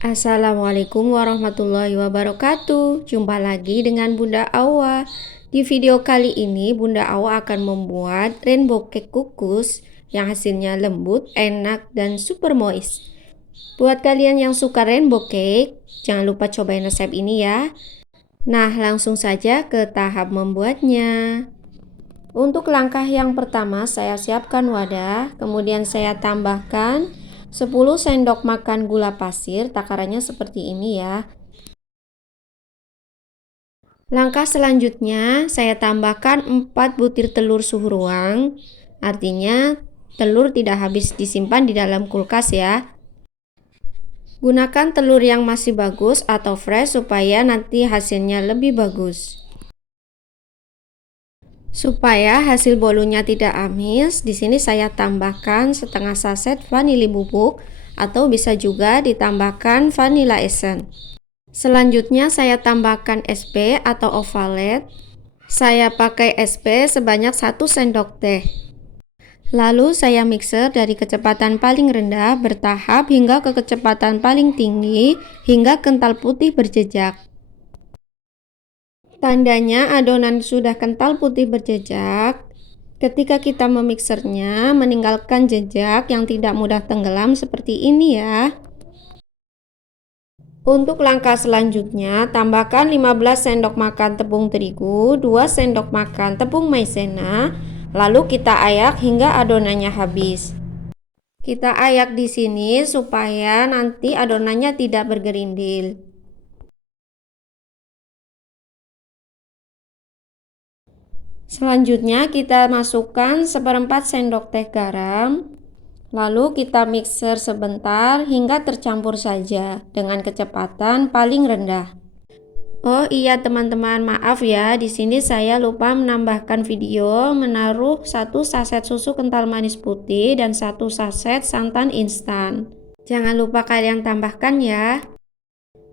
Assalamualaikum warahmatullahi wabarakatuh. Jumpa lagi dengan Bunda Awa. Di video kali ini Bunda Awa akan membuat rainbow cake kukus yang hasilnya lembut, enak, dan super moist. Buat kalian yang suka rainbow cake, jangan lupa cobain resep ini ya. Nah, langsung saja ke tahap membuatnya. Untuk langkah yang pertama, saya siapkan wadah, kemudian saya tambahkan 10 sendok makan gula pasir, takarannya seperti ini ya. Langkah selanjutnya, saya tambahkan 4 butir telur suhu ruang, artinya telur tidak habis disimpan di dalam kulkas ya. Gunakan telur yang masih bagus atau fresh supaya nanti hasilnya lebih bagus. Supaya hasil bolunya tidak amis, di sini saya tambahkan setengah saset vanili bubuk atau bisa juga ditambahkan vanilla essence. Selanjutnya saya tambahkan SP atau ovalet. Saya pakai SP sebanyak 1 sendok teh. Lalu saya mixer dari kecepatan paling rendah bertahap hingga ke kecepatan paling tinggi hingga kental putih berjejak. Tandanya adonan sudah kental putih berjejak ketika kita memixernya meninggalkan jejak yang tidak mudah tenggelam seperti ini ya. Untuk langkah selanjutnya, tambahkan 15 sendok makan tepung terigu, 2 sendok makan tepung maizena, lalu kita ayak hingga adonannya habis. Kita ayak di sini supaya nanti adonannya tidak bergerindil. Selanjutnya kita masukkan 1/4 sendok teh garam, lalu kita mixer sebentar hingga tercampur saja dengan kecepatan paling rendah. Oh iya teman-teman, maaf ya, di sini saya lupa menambahkan video menaruh 1 saset susu kental manis putih dan 1 saset santan instan. Jangan lupa kalian tambahkan ya.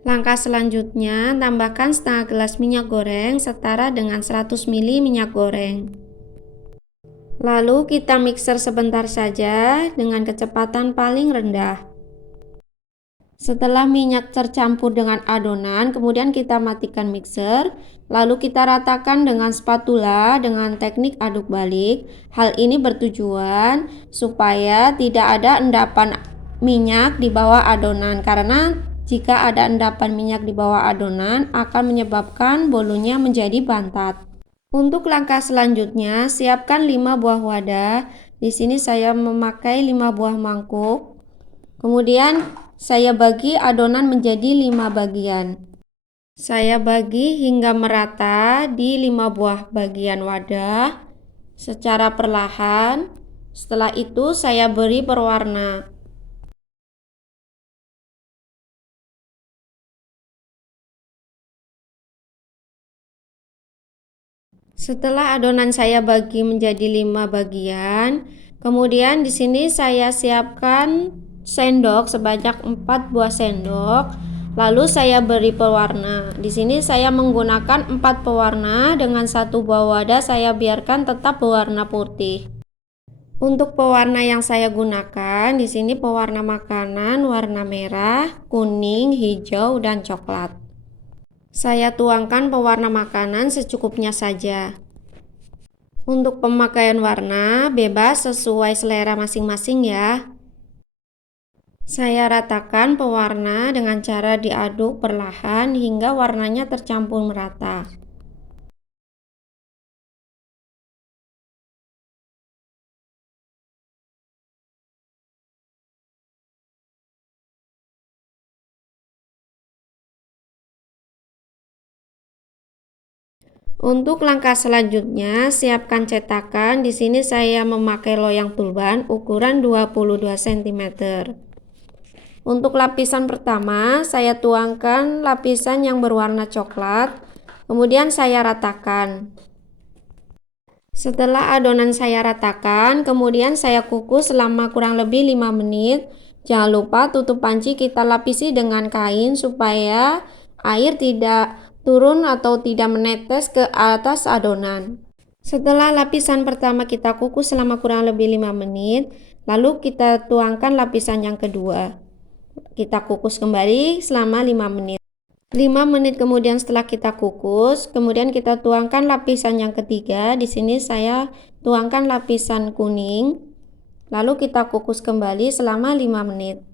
Langkah selanjutnya, tambahkan setengah gelas minyak goreng setara dengan 100 ml minyak goreng. Lalu kita mixer sebentar saja dengan kecepatan paling rendah. Setelah minyak tercampur dengan adonan, kemudian kita matikan mixer, lalu kita ratakan dengan spatula dengan teknik aduk balik. Hal ini bertujuan supaya tidak ada endapan minyak di bawah adonan, karena jika ada endapan minyak di bawah adonan akan menyebabkan bolunya menjadi bantat. Untuk langkah selanjutnya, siapkan 5 buah wadah. Di sini saya memakai 5 buah mangkuk. Kemudian saya bagi adonan menjadi 5 bagian. Saya bagi hingga merata di 5 buah bagian wadah secara perlahan. Setelah itu saya beri berwarna. Setelah adonan saya bagi menjadi 5 bagian, kemudian di sini saya siapkan sendok sebanyak 4 buah sendok. Lalu saya beri pewarna. Di sini saya menggunakan 4 pewarna dengan 1 buah wadah saya biarkan tetap berwarna putih. Untuk pewarna yang saya gunakan di sini pewarna makanan warna merah, kuning, hijau, dan coklat. Saya tuangkan pewarna makanan secukupnya saja. Untuk pemakaian warna bebas sesuai selera masing-masing ya. Saya ratakan pewarna dengan cara diaduk perlahan hingga warnanya tercampur merata. Untuk langkah selanjutnya, siapkan cetakan. Di sini saya memakai loyang tulban ukuran 22 cm. Untuk lapisan pertama, saya tuangkan lapisan yang berwarna coklat, kemudian saya ratakan. Setelah adonan saya ratakan, kemudian saya kukus selama kurang lebih 5 menit. Jangan lupa tutup panci kita lapisi dengan kain supaya air tidak turun atau tidak menetes ke atas adonan. Setelah lapisan pertama kita kukus selama kurang lebih 5 menit, lalu kita tuangkan lapisan yang kedua. Kita kukus kembali selama 5 menit. 5 menit kemudian setelah kita kukus, kemudian kita tuangkan lapisan yang ketiga. Di sini saya tuangkan lapisan kuning. Lalu kita kukus kembali selama 5 menit.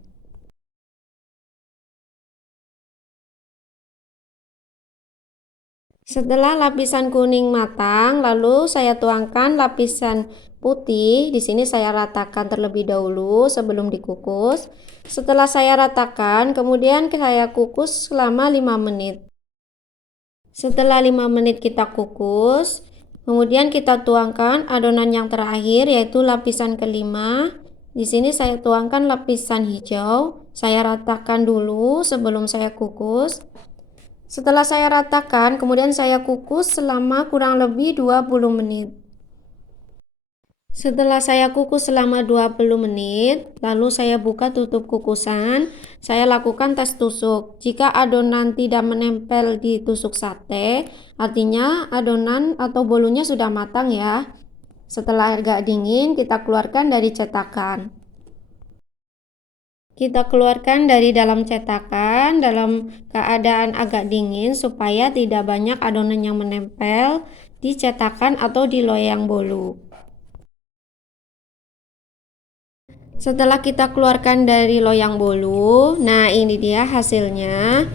Setelah lapisan kuning matang, lalu saya tuangkan lapisan putih. Di sini saya ratakan terlebih dahulu sebelum dikukus. Setelah saya ratakan, kemudian saya kukus selama 5 menit. Setelah 5 menit kita kukus, kemudian kita tuangkan adonan yang terakhir, yaitu lapisan kelima. Di sini saya tuangkan lapisan hijau. Saya ratakan dulu sebelum saya kukus. Setelah saya ratakan, kemudian saya kukus selama kurang lebih 20 menit. Setelah saya kukus selama 20 menit, lalu saya buka tutup kukusan. Saya lakukan tes tusuk. Jika adonan tidak menempel di tusuk sate, artinya adonan atau bolunya sudah matang ya. Setelah agak dingin, kita keluarkan dari cetakan. Kita keluarkan dari dalam cetakan dalam keadaan agak dingin supaya tidak banyak adonan yang menempel di cetakan atau di loyang bolu. Setelah kita keluarkan dari loyang bolu, nah ini dia hasilnya.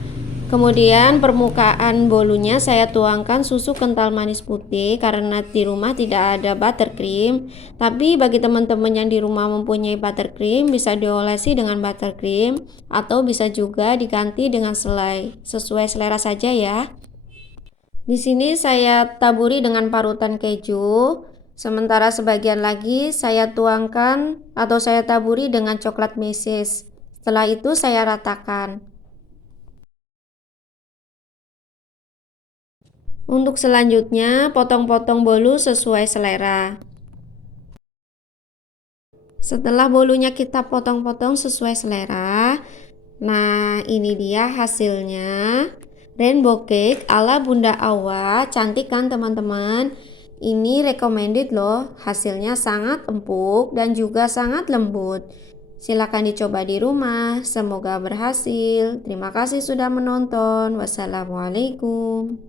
Kemudian permukaan bolunya saya tuangkan susu kental manis putih karena di rumah tidak ada buttercream. Tapi bagi teman-teman yang di rumah mempunyai buttercream, bisa diolesi dengan buttercream atau bisa juga diganti dengan selai. Sesuai selera saja ya. Di sini saya taburi dengan parutan keju. Sementara sebagian lagi saya tuangkan atau saya taburi dengan coklat meses. Setelah itu saya ratakan. Untuk selanjutnya, potong-potong bolu sesuai selera. Setelah bolunya kita potong-potong sesuai selera, nah ini dia hasilnya. Rainbow cake ala Bunda Awa. Cantik kan teman-teman? Ini recommended loh. Hasilnya sangat empuk dan juga sangat lembut. Silakan dicoba di rumah. Semoga berhasil. Terima kasih sudah menonton. Wassalamualaikum.